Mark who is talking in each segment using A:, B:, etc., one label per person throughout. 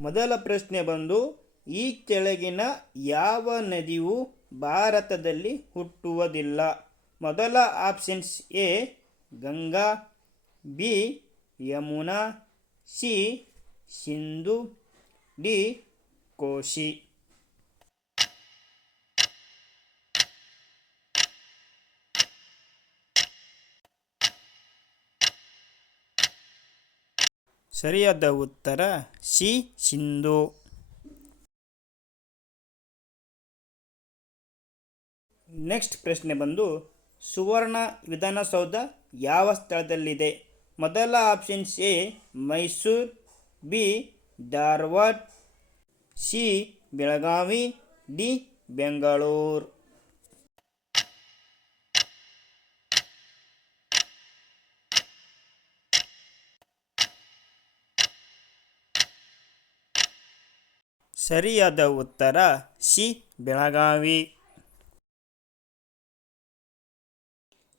A: ಮೊದಲ ಪ್ರಶ್ನೆ ಬಂದು, ಈ ಕೆಳಗಿನ ಯಾವ ನದಿಯು ಭಾರತದಲ್ಲಿ ಹುಟ್ಟುವುದಿಲ್ಲ? ಮೊದಲ options A, Ganga, B, Yamuna, C, Sindhu, D, Koshi. ಸರಿಯಾದ ಉತ್ತರ ಸಿ, ಸಿಂಧು. ನೆಕ್ಸ್ಟ್ ಪ್ರಶ್ನೆ ಬಂದು, ಸುವರ್ಣ ವಿಧಾನಸೌಧ ಯಾವ ಸ್ಥಳದಲ್ಲಿದೆ? ಮೊದಲ options A, Mysuru, B, Dharwad, C, Belagavi, D, Bengaluru. ಸರಿಯಾದ ಉತ್ತರ ಸಿ, ಬೆಳಗಾವಿ.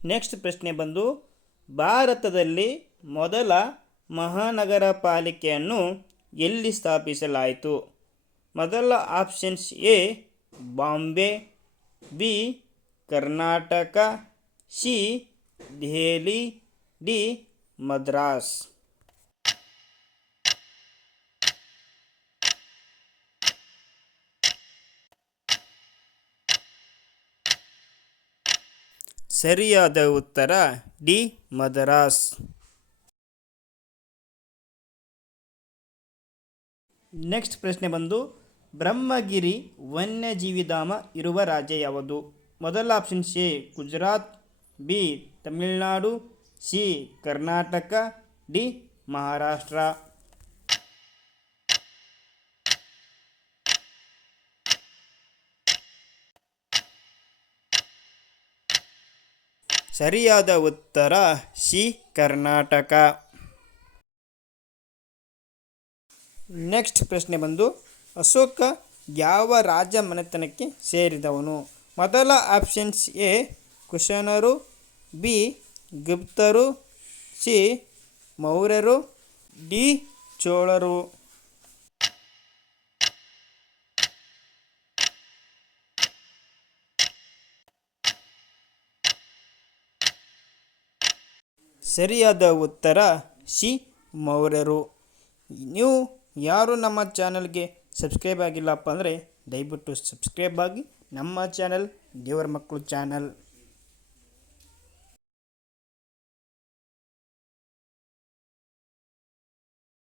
A: ನೆಕ್ಸ್ಟ್ ಪ್ರಶ್ನೆ ಬಂದು, ಭಾರತದಲ್ಲಿ ಮೊದಲ ಮಹಾನಗರ ಪಾಲಿಕೆಯನ್ನು ಎಲ್ಲಿ ಸ್ಥಾಪಿಸಲಾಯಿತು? ಮೊದಲ options A, Bombay, B, Karnataka, C, Delhi, D, Madras. ಸರಿಯಾದ ಉತ್ತರ ಡಿ. ಮದರಾಸ್. ನೆಕ್ಸ್ಟ್ ಪ್ರಶ್ನೆ ಬಂದು, ಬ್ರಹ್ಮಗಿರಿ ವನ್ಯಜೀವಿಧಾಮ ಇರುವ ರಾಜ್ಯ ಯಾವುದು? ಮೊದಲ option C, Gujarat, B, Tamil Nadu, C, Karnataka, D, Maharashtra. ಸರಿಯಾದ ಉತ್ತರ ಸಿ, ಕರ್ನಾಟಕ. ನೆಕ್ಸ್ಟ್ ಪ್ರಶ್ನೆ ಬಂದು, ಅಶೋಕ ಯಾವ ರಾಜ ಮನೆತನಕ್ಕೆ ಸೇರಿದವನು? ಮೊದಲ ಆಪ್ಷನ್ಸ್ ಎ, ಕುಶನರು, ಬಿ, ಗುಪ್ತರು, ಸಿ, ಮೌರ್ಯರು, ಡಿ, ಚೋಳರು. ಸರಿಯಾದ ಉತ್ತರ ಸಿ, ಮೌರ್ಯರು. ನೀವು ಯಾರು ನಮ್ಮ ಚಾನಲ್ಗೆ ಸಬ್ಸ್ಕ್ರೈಬ್ ಆಗಿಲ್ಲಪ್ಪ ಅಂದರೆ ದಯವಿಟ್ಟು ಸಬ್ಸ್ಕ್ರೈಬ್ ಆಗಿ ನಮ್ಮ ಚಾನಲ್ ದೇವರ ಮಕ್ಕಳು ಚಾನಲ್.